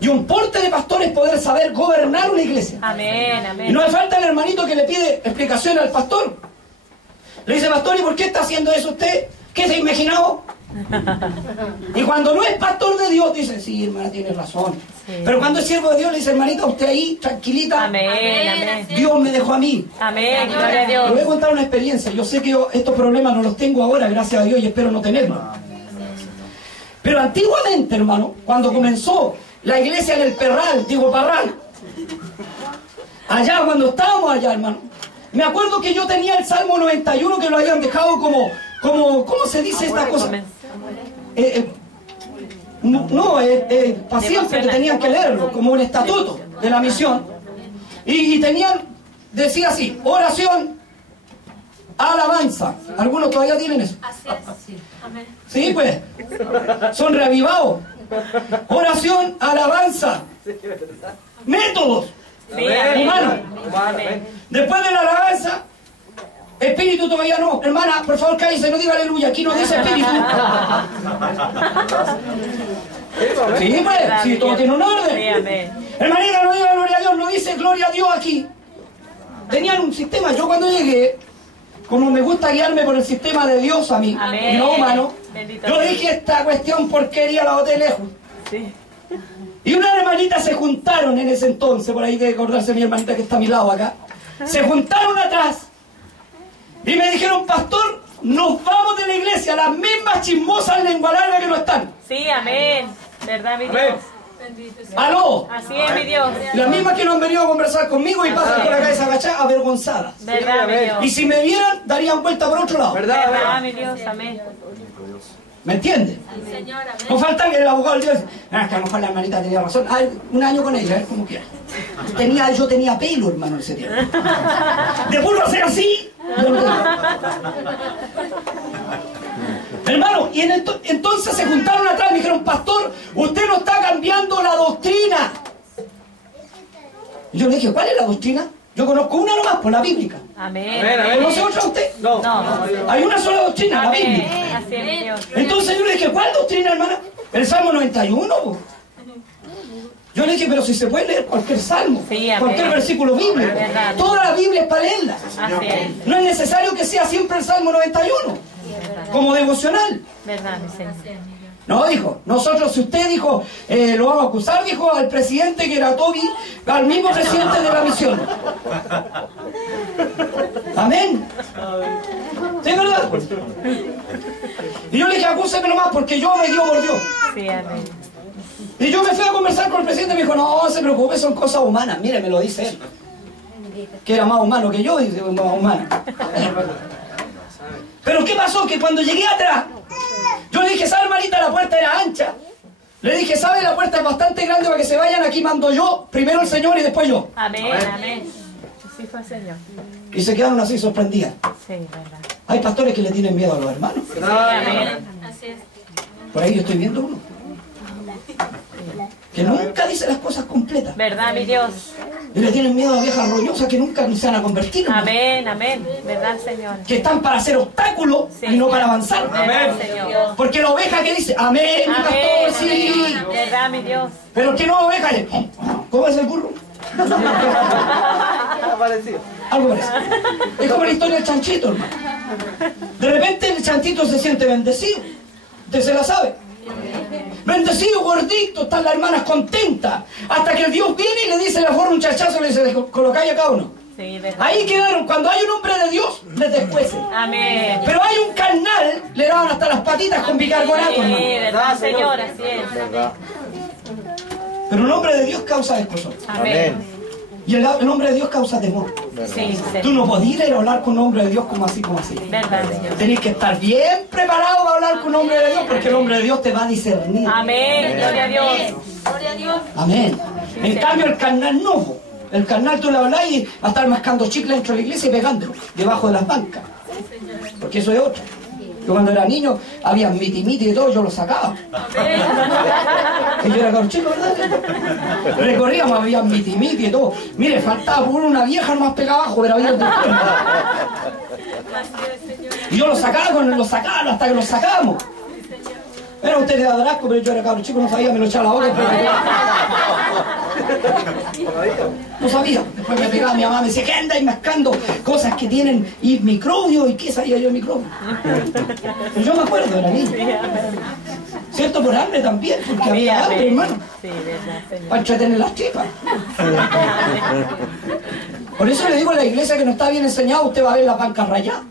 Y un porte de pastor es poder saber gobernar una iglesia. Amén, Y amén. no le falta el hermanito que le pide explicación al pastor. Le dice, pastor, ¿y por qué está haciendo eso usted? ¿Qué se ha imaginado? Y cuando no es pastor de Dios, dice, sí, hermana, tiene razón. Sí. Pero cuando es siervo de Dios, le dice, hermanita, usted ahí, tranquilita, Amén, amén. Dios me dejó a mí. Amén, gloria a Le voy a Dios. contar una experiencia. Yo sé que estos problemas no los tengo ahora, gracias a Dios, y espero no tenerlos. Pero antiguamente, hermano, cuando comenzó la iglesia en el Parral, allá cuando estábamos allá, hermano, me acuerdo que yo tenía el Salmo 91 que lo habían dejado como ¿cómo se dice esta cosa? Para siempre que tenían que leerlo, como un estatuto de la misión. Y tenían, decía así, oración, alabanza. Algunos todavía tienen eso. Así es. Amén. Sí, pues, son reavivados. Oración, alabanza, métodos Sí, amén. humanos. Amén. Después de la alabanza, espíritu todavía no. Hermana, por favor, cállese, no diga aleluya, aquí no dice espíritu. Sí, pues, sí, todo tiene un Sí, orden. amén. Hermanita, no diga gloria a Dios, no dice gloria a Dios aquí. Tenían un sistema. Yo cuando llegué, como me gusta guiarme por el sistema de Dios a mí, Amén. y no humano, Bendito yo Dios. dije, esta cuestión porquería la boté lejos. Sí. Y unas hermanitas se juntaron en ese entonces, por ahí debe acordarse mi hermanita que está a mi lado acá, se juntaron atrás y me dijeron, pastor, nos vamos de la iglesia, las mismas chismosas lengua larga que no están. Sí, amén. ¿Verdad, mi Dios? Bendito sea. ¡Aló! Así es, mi Dios. Las mismas que no han venido a conversar conmigo y pasan con la cabeza agachada, avergonzadas. ¿Verdad, mi Dios? Y si me vieran, darían vuelta por otro lado. ¿Verdad, mi Dios? Amén. ¿Me entiendes? Señor, amén. No falta que el abogado le diga, que a lo mejor la hermanita tenía razón. A ver, un año con ella, a ver cómo quiera. Yo tenía pelo, hermano, en ese tiempo. De puro hacer así. yo no tenía. Hermano, y entonces se juntaron atrás y me dijeron, pastor, usted no está cambiando la doctrina. Y yo le dije, ¿cuál es la doctrina? Yo conozco una nomás, por la bíblica. Amén. ¿Conoce otra usted? No. Hay una sola doctrina, la Amén. bíblica. Así es, mi Dios. Entonces yo le dije, ¿cuál doctrina, hermana? El Salmo 91, po. Yo le dije, pero si se puede leer cualquier salmo, Sí, amén. cualquier versículo bíblico, Verdad. toda la Biblia es para leerla. Así es. No es necesario que sea siempre el Salmo 91, como devocional. ¿Verdad, mi Señor? No, dijo, nosotros, si usted dijo, lo vamos a acusar, dijo al presidente que era Toby, al mismo presidente de la misión. Amén. ¿Sí, verdad? Y yo le dije, acúseme nomás, porque yo me dio por Dios. Sí, amén. Y yo me fui a conversar con el presidente y me dijo, no se preocupe, son cosas humanas. Mire, me lo dice él. Que era más humano que yo, dice, más humano. Pero ¿qué pasó? Que cuando llegué atrás, yo le dije, ¿sabe, hermanita? La puerta era ancha. Le dije, ¿sabe? La puerta es bastante grande para que se vayan. Aquí mando yo, primero el Señor y después yo. Amén, amén. Así fue, Señor. Y se quedaron así sorprendidas. Sí, verdad. Hay pastores que le tienen miedo a los hermanos. Sí, amén. Así es. Por ahí yo estoy viendo uno. Que nunca dice las cosas completas. ¿Verdad, mi Dios? Y le tienen miedo a viejas roñosas que nunca se van a convertir, hermano. Amén, amén. ¿Verdad, Señor? Que están para hacer obstáculos Sí. y no para avanzar. ¿Verdad, Señor? Porque la oveja que dice, amén, mi Amén, pastor, sí. amén. ¿Verdad, mi Dios? Pero que no oveja, ¿cómo es el burro? Algo parece. Es como la historia del chanchito, hermano. De repente el chanchito se siente bendecido. Usted se la sabe. Bendecido, gordito, están las hermanas contentas. Hasta que el Dios viene y le dice, le forma un chachazo y le dice, colocáis acá uno. Sí, verdad. Ahí quedaron. Cuando hay un hombre de Dios, les descuecen. Amén. Pero hay un carnal, le daban hasta las patitas con bicarbonato, Sí, hermano. verdad, Señor, así es. Pero un hombre de Dios causa descoso. Amén. Y el hombre de Dios causa temor. Sí, Tú sí. no podías ir a hablar con un hombre de Dios como así, como así. Verdad, Señor. Tenés que estar bien preparado para hablar con un hombre de Dios, porque el hombre de Dios te va a discernir. Amén. Gloria a Dios. Gloria a Dios. Amén. En cambio, el carnal no. El carnal tú le hablas y va a estar mascando chicle dentro de la iglesia y pegándolo debajo de las bancas. Porque eso es otro. Yo cuando era niño había miti y todo, yo lo sacaba. Y yo era cabrón chico, ¿verdad? Recorríamos, había miti y todo. Mire, faltaba por una vieja nomás pegada abajo, pero había otro. Y yo lo sacaba hasta que lo sacábamos. Era usted de adrasco, pero yo era cabrón chico, no sabía, me lo echaba a la boca. No sabía. Después me pegaba mi mamá, me decía, ¿qué andáis mascando? Cosas que tienen microbios, ¿y qué sabía yo de microbios? Pero yo me acuerdo, era niño. ¿Cierto? Por hambre también, porque había hambre, hermano. Sí, verdad, Señor. Para entretener las tripas. Por eso le digo a la iglesia que no está bien enseñado, usted va a ver las bancas rayadas.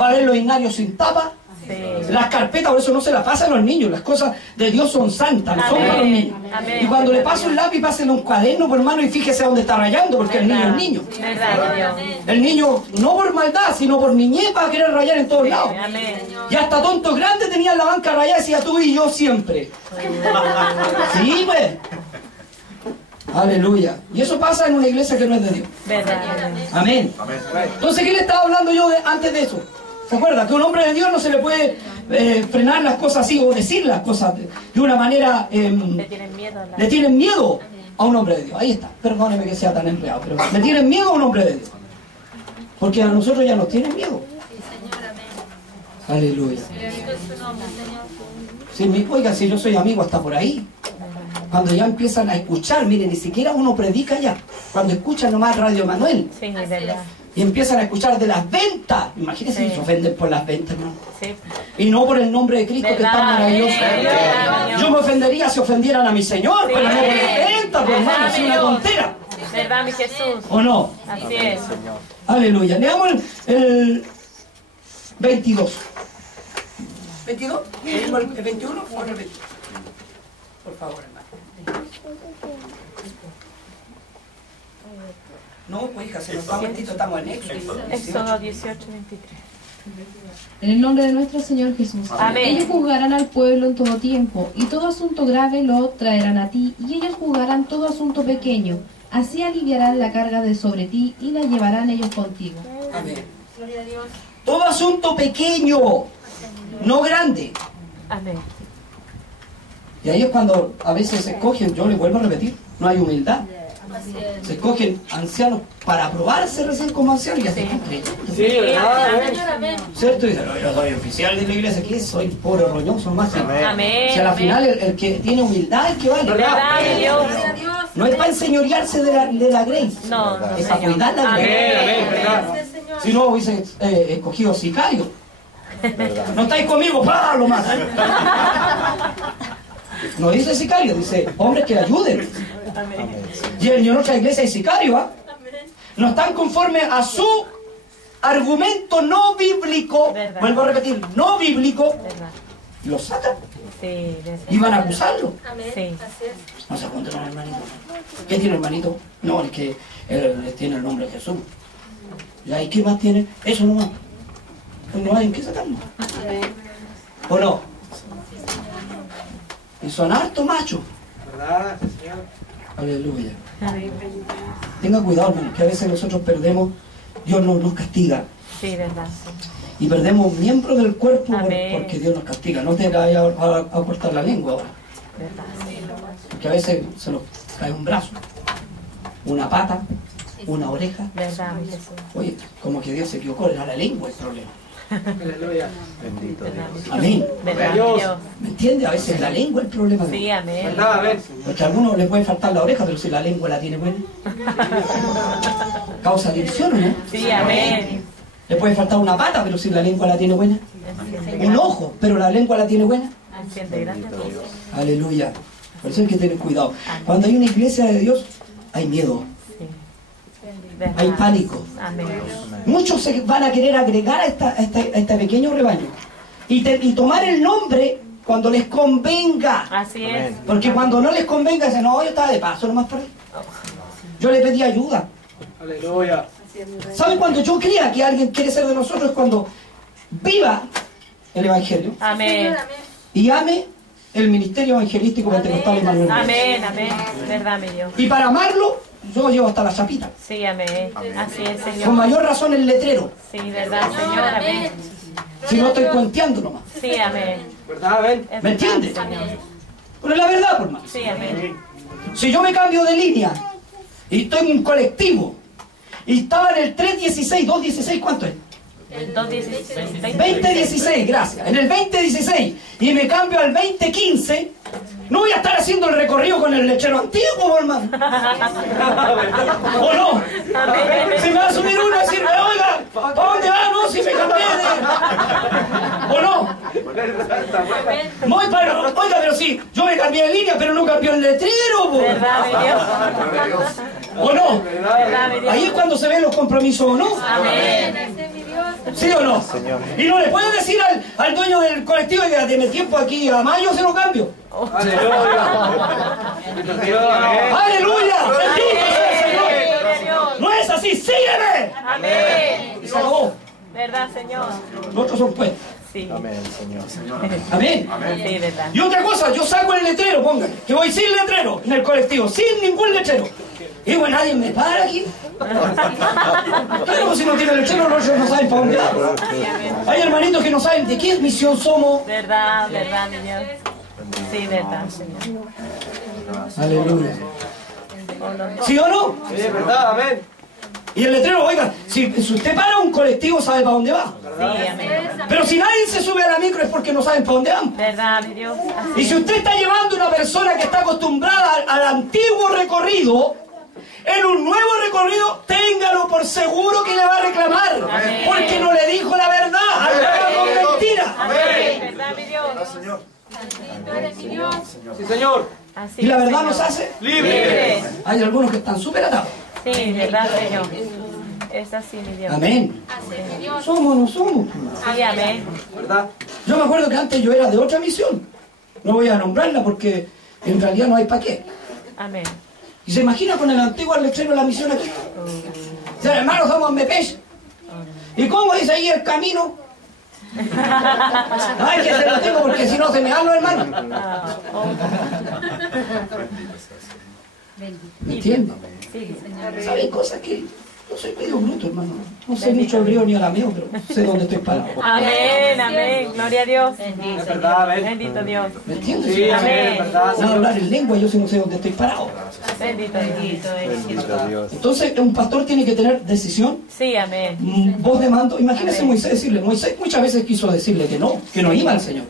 Va a ver los inarios sin tapa. Sí. Las carpetas, por eso no se las pasan a los niños. Las cosas de Dios son santas, no son Amén. para los niños. Amén. Y cuando le pase un lápiz, pásenle un cuaderno, por hermano, y fíjese dónde está rayando, porque el niño es niño. Verdad, Dios. El niño, no por maldad, sino por niñez, va a querer rayar en todos lados. Amén. Y hasta tontos grandes tenían la banca rayada y decía tú y yo siempre. Sí, pues. Aleluya. Y eso pasa en una iglesia que no es de Dios. Verdad. Amén. Entonces, ¿qué le estaba hablando yo antes de eso? ¿Se acuerda? Que a un hombre de Dios no se le puede frenar las cosas así o decir las cosas de una manera... Le tienen miedo a la... le tienen miedo a un hombre de Dios. Ahí está. Perdóneme que sea tan empleado, pero le tienen miedo a un hombre de Dios. Porque a nosotros ya nos tienen miedo. Aleluya. Sí, oiga, si yo soy amigo hasta por ahí. Cuando ya empiezan a escuchar, miren, ni siquiera uno predica ya. Cuando escuchan nomás Radio Manuel. Sí, verdad. Y empiezan a escuchar de las ventas. Imagínense Sí. si se ofenden por las ventas, hermano. Sí. Y no por el nombre de Cristo, que es tan Verdad, maravilloso. verdad. Yo me ofendería si ofendieran a mi Señor, Sí. pero no por las ventas, por hermano, es una Dios. tontera. Verdad, mi Jesús. ¿O no? Así es. Aleluya. Leamos el 22. ¿22? ¿Leímos el 21 o el 22? Por favor, hermano. No, pues hija, se nos va un momentito, estamos en Éxodo. Éxodo 18, 23. En el nombre de nuestro Señor Jesús. Amén. Ellos juzgarán al pueblo en todo tiempo, y todo asunto grave lo traerán a ti, y ellos juzgarán todo asunto pequeño. Así aliviarán la carga de sobre ti, y la llevarán ellos contigo. Amén. Gloria a Dios. Todo asunto pequeño, no grande. Amén. Y ahí es cuando a veces se escogen, yo les vuelvo a repetir, no hay humildad. Así es. Se escogen ancianos para probarse recién como ancianos y ya se están creyendo. Sí, ¿verdad? Señor, amén. ¿Cierto? Y dicen, no, yo soy oficial de la iglesia, ¿qué? Soy pobre roñoso más. Amén. Si a la Amén. final el que tiene humildad es el que vale. Verdad, mi Dios. Gloria a Dios. No es para enseñorearse de la grace. No, no, Es para Señor. cuidar la Amén. grace. Amén, verdad. Gracias, Señor. Si no hubiese escogido sicario. No estáis conmigo, ¡pah! Lo matan. No dice sicario, dice hombres que ayuden. Y en otra iglesia hay sicario, ¿ah? No están conformes a su argumento no bíblico. Verdad. Vuelvo a repetir, no bíblico. Verdad. Lo sacan Sí, verdad. y van a acusarlo. Amén. Sí. Así es. No se encuentran hermanito. ¿Qué tiene hermanito? No, es que él tiene el nombre de Jesús. ¿Y ahí qué más tiene? Eso no más. Pues no hay en qué sacarlo. ¿O no? Y son hartos machos. ¿Verdad, Señor? Aleluya. Tenga cuidado, hermano, que a veces nosotros perdemos, Dios nos castiga. Sí, verdad. Y perdemos miembros del cuerpo Amén. porque Dios nos castiga. No te vayas a cortar la lengua ahora. Verdad. Porque a veces se nos cae un brazo, una pata, una oreja. Verdad, mi Jesús. Oye, como que Dios se equivocó, era la lengua el problema. Aleluya. Verdad, mi Jesús. Amén. Verdad, Dios. mi Dios. ¿Me entiende? A veces la lengua es el problema. Sí, amén. ¿Verdad? A ver. Porque a algunos les puede faltar la oreja, pero si la lengua la tiene buena, causa división, ¿no? Sí, amén. Le puede faltar una pata, pero si la lengua la tiene buena. Un ojo, pero la lengua la tiene buena. Siente grande. Aleluya. Por eso hay que tener cuidado. Cuando hay una iglesia de Dios, hay miedo. Sí. Verdad. hay pánico. Amén. Muchos se van a querer agregar a este pequeño rebaño y tomar el nombre cuando les convenga. Así es. Porque cuando no les convenga, dicen, no, yo estaba de paso nomás por ahí. Yo le pedí ayuda. Aleluya. ¿Saben cuando yo crea que alguien quiere ser de nosotros? Es cuando viva el Evangelio Amén. y ame el ministerio evangelístico pentecostal y Manuel. Amén, amén. Verdad, mi Dios. Y para amarlo, yo llevo hasta la chapita. Sí, amén. Así es, Con Señor. mayor razón el letrero. Sí, verdad, Señor. Amén. Si no estoy cuenteando nomás. Sí, amén. ¿Verdad? Amén. Es ¿Me verdad, entiendes? Señor. Pero es la verdad, por más. Sí, amén. Si yo me cambio de línea y estoy en un colectivo y estaba en el 316, 216, ¿cuánto es? El 2:16. 2016, gracias. En el 2016 y me cambio al 2015, no voy a estar haciendo el recorrido con el lechero antiguo, hermano. ¿O no? Si me va a subir uno y decirme, oiga, ¿para dónde va? No, si me cambié de... ¿O no? Muy para... Oiga, pero sí, yo me cambié de línea, pero no cambió el letrero, po. Verdad, mi Dios. ¿O no? Verdad, mi Dios. Ahí es cuando se ven los compromisos, ¿o no? Amén. ¿Sí o no? Y no le puedes decir al dueño del colectivo que deme tiempo aquí a mayo se lo cambio. Aleluya. Bendito Dios. Amén. ¡Aleluya! ¡Bendito sea el Señor! Sí, Dios. No es así, sígueme. Amén. Y se acabó. Verdad, Señor. Los otros son puestos. Sí. Amén, Señor. Amén. Sí, verdad. Y otra cosa, yo saco el letrero, pongan, que voy sin letrero en el colectivo, sin ningún letrero. Y bueno, nadie me para aquí. Claro, si no tiene letrero, los otros no saben para dónde va. Hay hermanitos que no saben de qué misión somos. Verdad, verdad, mi Dios. Sí, verdad, Señor. Aleluya. ¿Sí o no? Sí, verdad. Amén. Y el letrero, oiga, si usted para un colectivo, sabe para dónde va. Sí, amén. Pero si nadie se sube a la micro es porque no saben para dónde van. Verdad, mi Dios. Y si usted está llevando a una persona que está acostumbrada al antiguo recorrido, en un nuevo recorrido, téngalo por seguro que le va a reclamar. Amén. Porque no le dijo la verdad, hablaba con mentira. Amén. Verdad, mi Dios. Señor. Sí, Señor. Así Y la es, verdad Señor. nos hace. Libre. Hay algunos que están súper atados. Sí, verdad, Señor. Es así, mi Dios. Amén. Somos, no somos. Sí, amén. ¿Verdad? Yo me acuerdo que antes yo era de otra misión. No voy a nombrarla porque en realidad no hay para qué. Amén. ¿Y se imagina con el antiguo letrero la misión aquí? O sea, hermanos, somos Mepech. ¿Y cómo dice ahí el camino? Ay, que se lo tengo porque si no se me dan los hermanos. Ah, oh. ¿Me entienden? Sí, Señor. ¿Saben cosas que yo soy medio bruto, hermano? No sé mucho hebreo ni arameo, pero sé dónde estoy parado. Amén, amén. Gloria a Dios. Es verdad. Amén. Bendito Dios. ¿Me entiendes? Sí, amén. Amén. ¿Verdad? Voy a hablar en lengua, yo sí no sé dónde estoy parado. Bendito Dios. Bendito Dios. Entonces, un pastor tiene que tener decisión, Sí, amén. voz de mando. Imagínese Moisés decirle, Moisés muchas veces quiso decirle que no iba al Señor.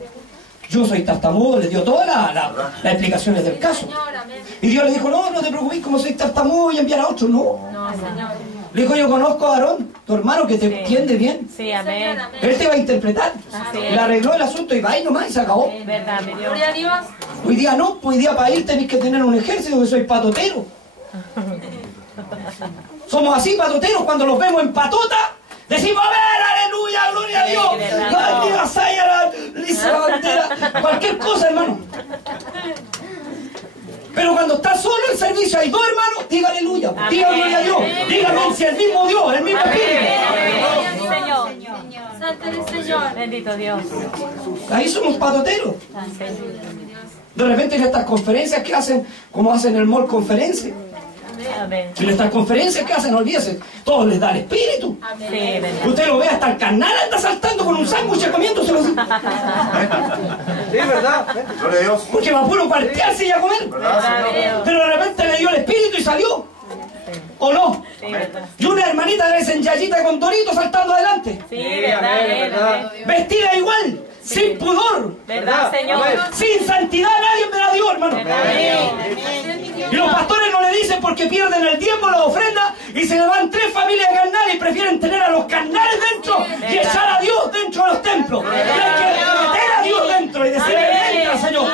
Yo soy tartamudo, le dio todas las explicaciones del caso. Y Dios le dijo, no te preocupes, como soy tartamudo voy a enviar a otro. No. Le dijo, yo conozco a Aarón, tu hermano, que te Sí. entiende bien. Sí, amén. Él te va a interpretar. Así es. Le arregló el asunto y va y nomás y se acabó. Verdad, mi Dios. Hoy día no, pues hoy día para ir tenés que tener un ejército, que soy patotero. Somos así patoteros cuando los vemos en patota. Decimos, a ver, aleluya, gloria a Dios. Sí, verdad. Ay, mira, saya, la bandera, cualquier cosa, hermano. Pero cuando está solo el servicio, hay dos hermanos, diga aleluya, diga Amén. gloria a Dios, diga amén, si el mismo Dios, el mismo Espíritu. Amén. Señor. Santo eres Señor. Bendito Dios. Ahí somos patoteros. De repente en estas conferencias que hacen, como hacen el mall conferencia, Amén. en estas conferencias que hacen, olvídese, todos les da el Espíritu. Sí, verdad. Usted lo ve hasta el carnal anda saltando con un sándwich comiéndoselo así. Sí, ¿verdad? Gloria a Dios. Porque va puro cuartearse y a comer. Verdad, mi Dios. Pero de repente le dio el espíritu y salió. ¿O no? Sí, verdad. Y una hermanita le dicen Yayita con Dorito saltando adelante. Sí, verdad, amén, verdad. Vestida igual, sin pudor, Verdad, Señor. sin santidad, nadie me la dio, hermano. Y los pastores no le dicen porque pierden el diezmo, la ofrenda, y se le van 3 familias carnales y prefieren tener a los carnales dentro y echar a Dios dentro de los templos. Y hay que meter a Dios dentro y decirle, entra, Señor.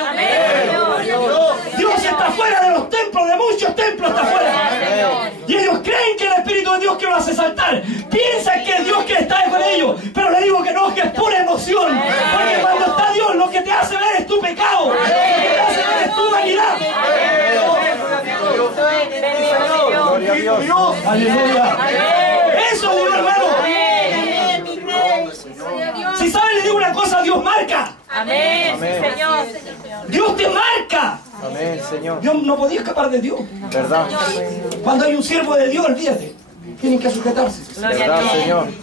Dios está fuera de los templos, de muchos templos está fuera. Y ellos creen que el Espíritu es Dios que lo hace saltar. Piensan que es Dios que está con ellos. Pero le digo que no, que es pura emoción. Porque cuando está Dios, lo que te hace ver es tu pecado. Lo que te hace ver es tu vanidad. Gloria a Dios. Aleluya. Eso, Dios, hermano. Si saben, le digo una cosa, Dios marca. Amén. Amén. Señor. Dios te marca. Amén, Señor. Dios no podía escapar de Dios. ¿Verdad? Cuando hay un siervo de Dios, olvídate. Tienen que sujetarse. Gloria a ¿Verdad, Dios.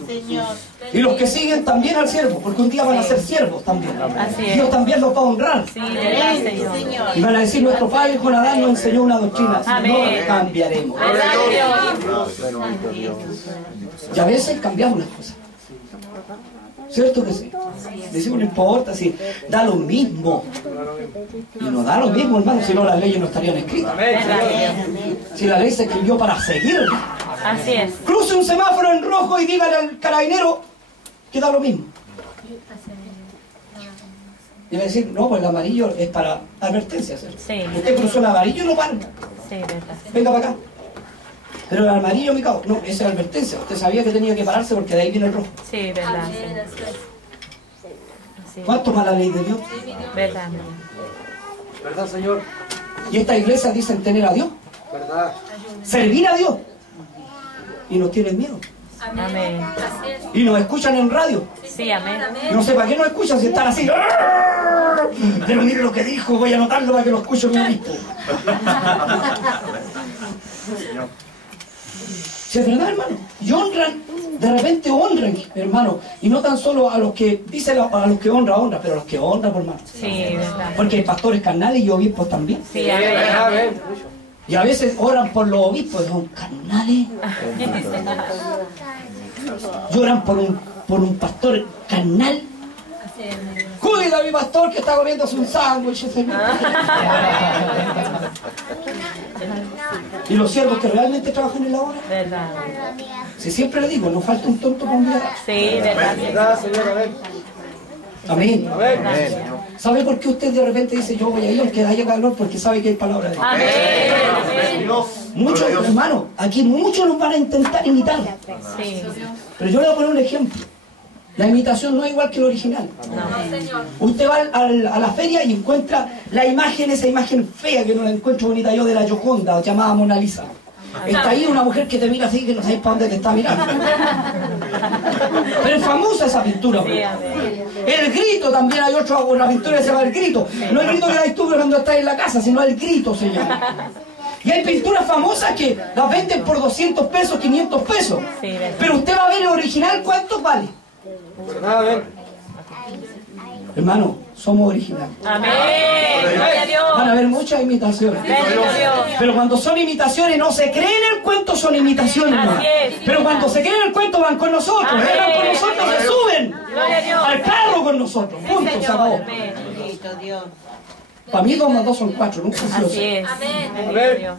Señor? Y los que siguen también al siervo, porque un día van a ser siervos también. Así es. Dios también los va a honrar. Sí, verdad, Señor. Y van a decir, nuestro padre Jonadán nos enseñó una doctrina. Si Amén. no, cambiaremos. Verdad, Dios. Bendito Dios. Y a veces cambiamos las cosas. ¿Cierto que sí? Decimos, no importa, si da lo mismo. Y no da lo mismo, hermano, si no las leyes no estarían escritas. Si la ley se escribió para seguirla. Así es. Cruce un semáforo en rojo y dígale al carabinero que da lo mismo. Y va a decir, no, pues el amarillo es para advertencia, ¿cierto? Sí. Usted cruzó el amarillo y no para. Sí, verdad. Venga para acá. Pero el amarillo me cago. No, esa es advertencia. Usted sabía que tenía que pararse porque de ahí viene el rojo. Sí, verdad. Sí. Así es. ¿Cuánto más la ley de Dios? Verdad. ¿Verdad, Señor? Y esta iglesia dicen tener a Dios, ¿Verdad? servir a Dios. Y nos tienen miedo. Amén. Y nos escuchan en radio. Sí, amén. No sé para qué nos escuchan si están así. Pero mire lo que dijo, voy a anotarlo para que lo escuche mi obispo. Si es verdad, hermano. Y honran, de repente honran, hermano. Y no tan solo a los que, dice a los que honra, pero a los que honran, hermano. Sí, verdad. Porque hay pastores carnales y obispos también. Sí, amén. Amén. Y a veces oran por los obispos, son carnales. Lloran por un pastor carnal. Cuida a mi pastor que está comiéndose un sándwich. Y los siervos que realmente trabajan en la obra. Verdad. Si siempre le digo, no falta un tonto con vida. Sí, verdad. ¿Verdad, Señor? Amén. Amén. Amén. ¿Sabe por qué usted de repente dice yo voy a ir aunque haya calor? Porque sabe que hay palabra de Dios. Amén. Muchos, hermanos, aquí muchos nos van a intentar imitar. Sí. Pero yo le voy a poner un ejemplo. La imitación no es igual que el original. Usted va a la feria y encuentra la imagen, esa imagen fea que no la encuentro bonita yo, de la Gioconda, llamada Mona Lisa. Está ahí una mujer que te mira así que no sabes para dónde te está mirando. Pero es famosa esa pintura. Sí, amén. El grito también, hay una pintura que se llama El Grito. No el grito que dais tú cuando estás en la casa, sino el grito se llama. Y hay pinturas famosas que las venden por 200 pesos, 500 pesos. Sí, verdad. Pero usted va a ver el original, ¿cuánto vale? ¿Verdad? Amén. Hermano, somos originales. Amén. Gloria a Dios. Van a haber muchas imitaciones. Bendito Dios. Pero cuando son imitaciones, no se creen el cuento, son imitaciones. hermano. Así es. Pero cuando se creen el cuento, van con nosotros. Amén. Vengan con nosotros, se suben Gloria a Dios. al carro con nosotros. Punto, se acabó. Amén. Para mí 2 más 2 son 4, nunca ha sido Así así. es. Bendito Dios.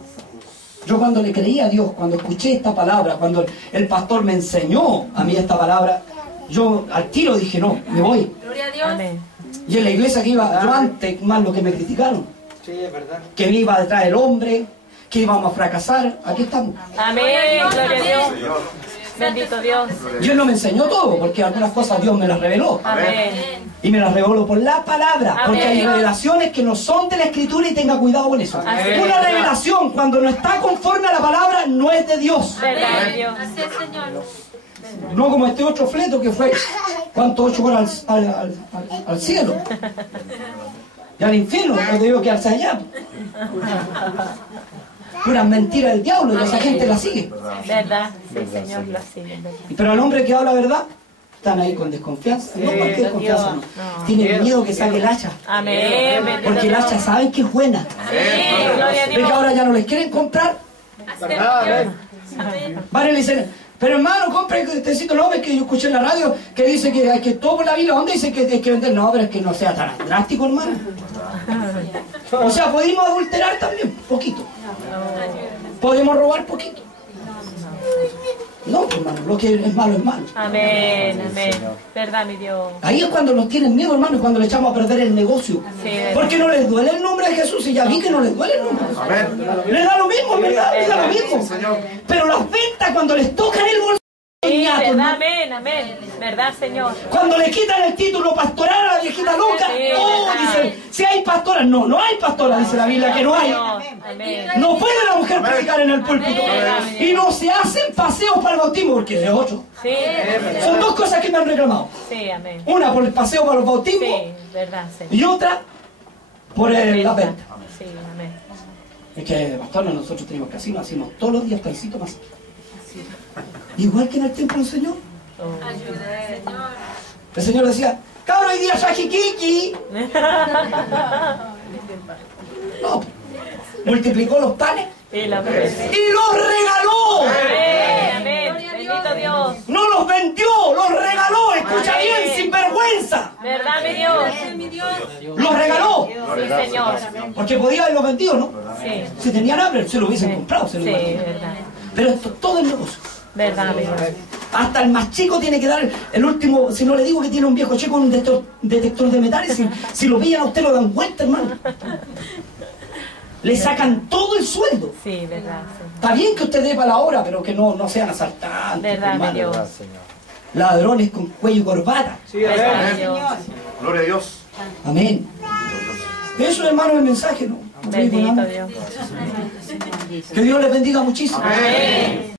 Yo cuando le creí a Dios, cuando escuché esta palabra, cuando el pastor me enseñó a mí esta palabra, yo al tiro dije, no, me voy. Gloria a Dios. Amén. Y en la iglesia que iba, yo antes, más lo que me criticaron, Sí, es verdad. que me iba detrás del hombre, que íbamos a fracasar, aquí estamos. Amén. Gloria a Dios. Bendito Dios. Y Él no me enseñó todo, porque algunas cosas Dios me las reveló. Amén. Y me las reveló por la palabra, porque hay Amén. revelaciones que no son de la Escritura y tenga cuidado con eso. Amén. Una revelación, cuando no está conforme a la palabra, no es de Dios. Verdad, Dios. Así es, Señor. No como este otro fleto que fue, ¿cuánto? 8 horas al cielo. Y al infierno, no digo que alza allá. Una mentira del diablo y esa gente la sigue. Verdad. Sí, Señor, lo sigue. Verdad. Pero al hombre que habla verdad, están ahí con desconfianza. No, cualquier confianza no. Tienen miedo que salga el hacha. Amén. Bendito Porque el Dios. hacha saben que es buena. Sí, gloria a Pero que Dios. ahora ya no les quieren comprar. ¿Verdad? Amén. Van y le dicen, pero hermano, compre el tecito. No, es que yo escuché en la radio que dice que hay que todo por la Biblia. ¿Dónde dice que hay que vender? No, pero es que no sea tan drástico, hermano. O sea, podemos adulterar también, poquito. Podemos robar poquito. No, pues, hermano, lo que es malo es malo. Amén, amén. Verdad, mi Dios. Ahí es cuando nos tienen miedo, hermano, y cuando le echamos a perder el negocio. Sí, Porque no les duele el nombre de Jesús, y ya vi que no les duele el nombre. Amén. Les da lo mismo, ¿verdad? Les da lo mismo. Sí, Señor. Pero las ventas, cuando les tocan el bolsillo, Sí, ñato, verdad, hermano. amén, amén. Verdad, Señor. Cuando le quitan el título pastoral a la viejita loca, Sí, oh, verdad. dice, si hay pastora, no, no hay pastora, dice la Biblia que no hay. Señor. Amén. No puede la mujer predicar en el púlpito. Amén. Y no se hacen paseos para el bautismo, porque es otro. Sí, Son dos cosas que me han reclamado. sí, amén. Una por el paseo para los bautismos Sí, verdad, Señor. y otra por la venta. Sí, amén. Es que, pastor, nosotros tenemos casino, hacemos todos los días pancito más. Igual que en el templo del Señor. Oh. El Señor decía, cabrón, hoy día traje kiki. No, multiplicó los panes Y la fe. y los regaló. Amén, amén. Bendito Dios. No los vendió, los regaló. Escucha bien, sin vergüenza. Verdad, mi Dios. Los regaló. Sí, Señor. Porque podía haberlos vendido, ¿no? Sí, Si tenían hambre, se lo hubiesen comprado. Se lo sí, hubiesen- verdad. Pero esto todo es negocio. Verdad, mi Dios. Hasta el más chico tiene que dar el último. Si no le digo que tiene un viejo chico con un detector de metales, si lo pillan a usted lo dan vuelta, hermano. Le sacan todo el sueldo. Sí, verdad, sí. Está bien que usted dé para la hora, pero que no sean asaltantes, Verdad, hermano. mi Dios. Verdad, Señor. Ladrones con cuello y corbata. Sí, Verdad, amén. mi Dios. Gloria a Dios. Amén. Eso, hermano, es el mensaje, ¿no? No digo Bendito nada. Dios. Que Dios les bendiga muchísimo. Amén.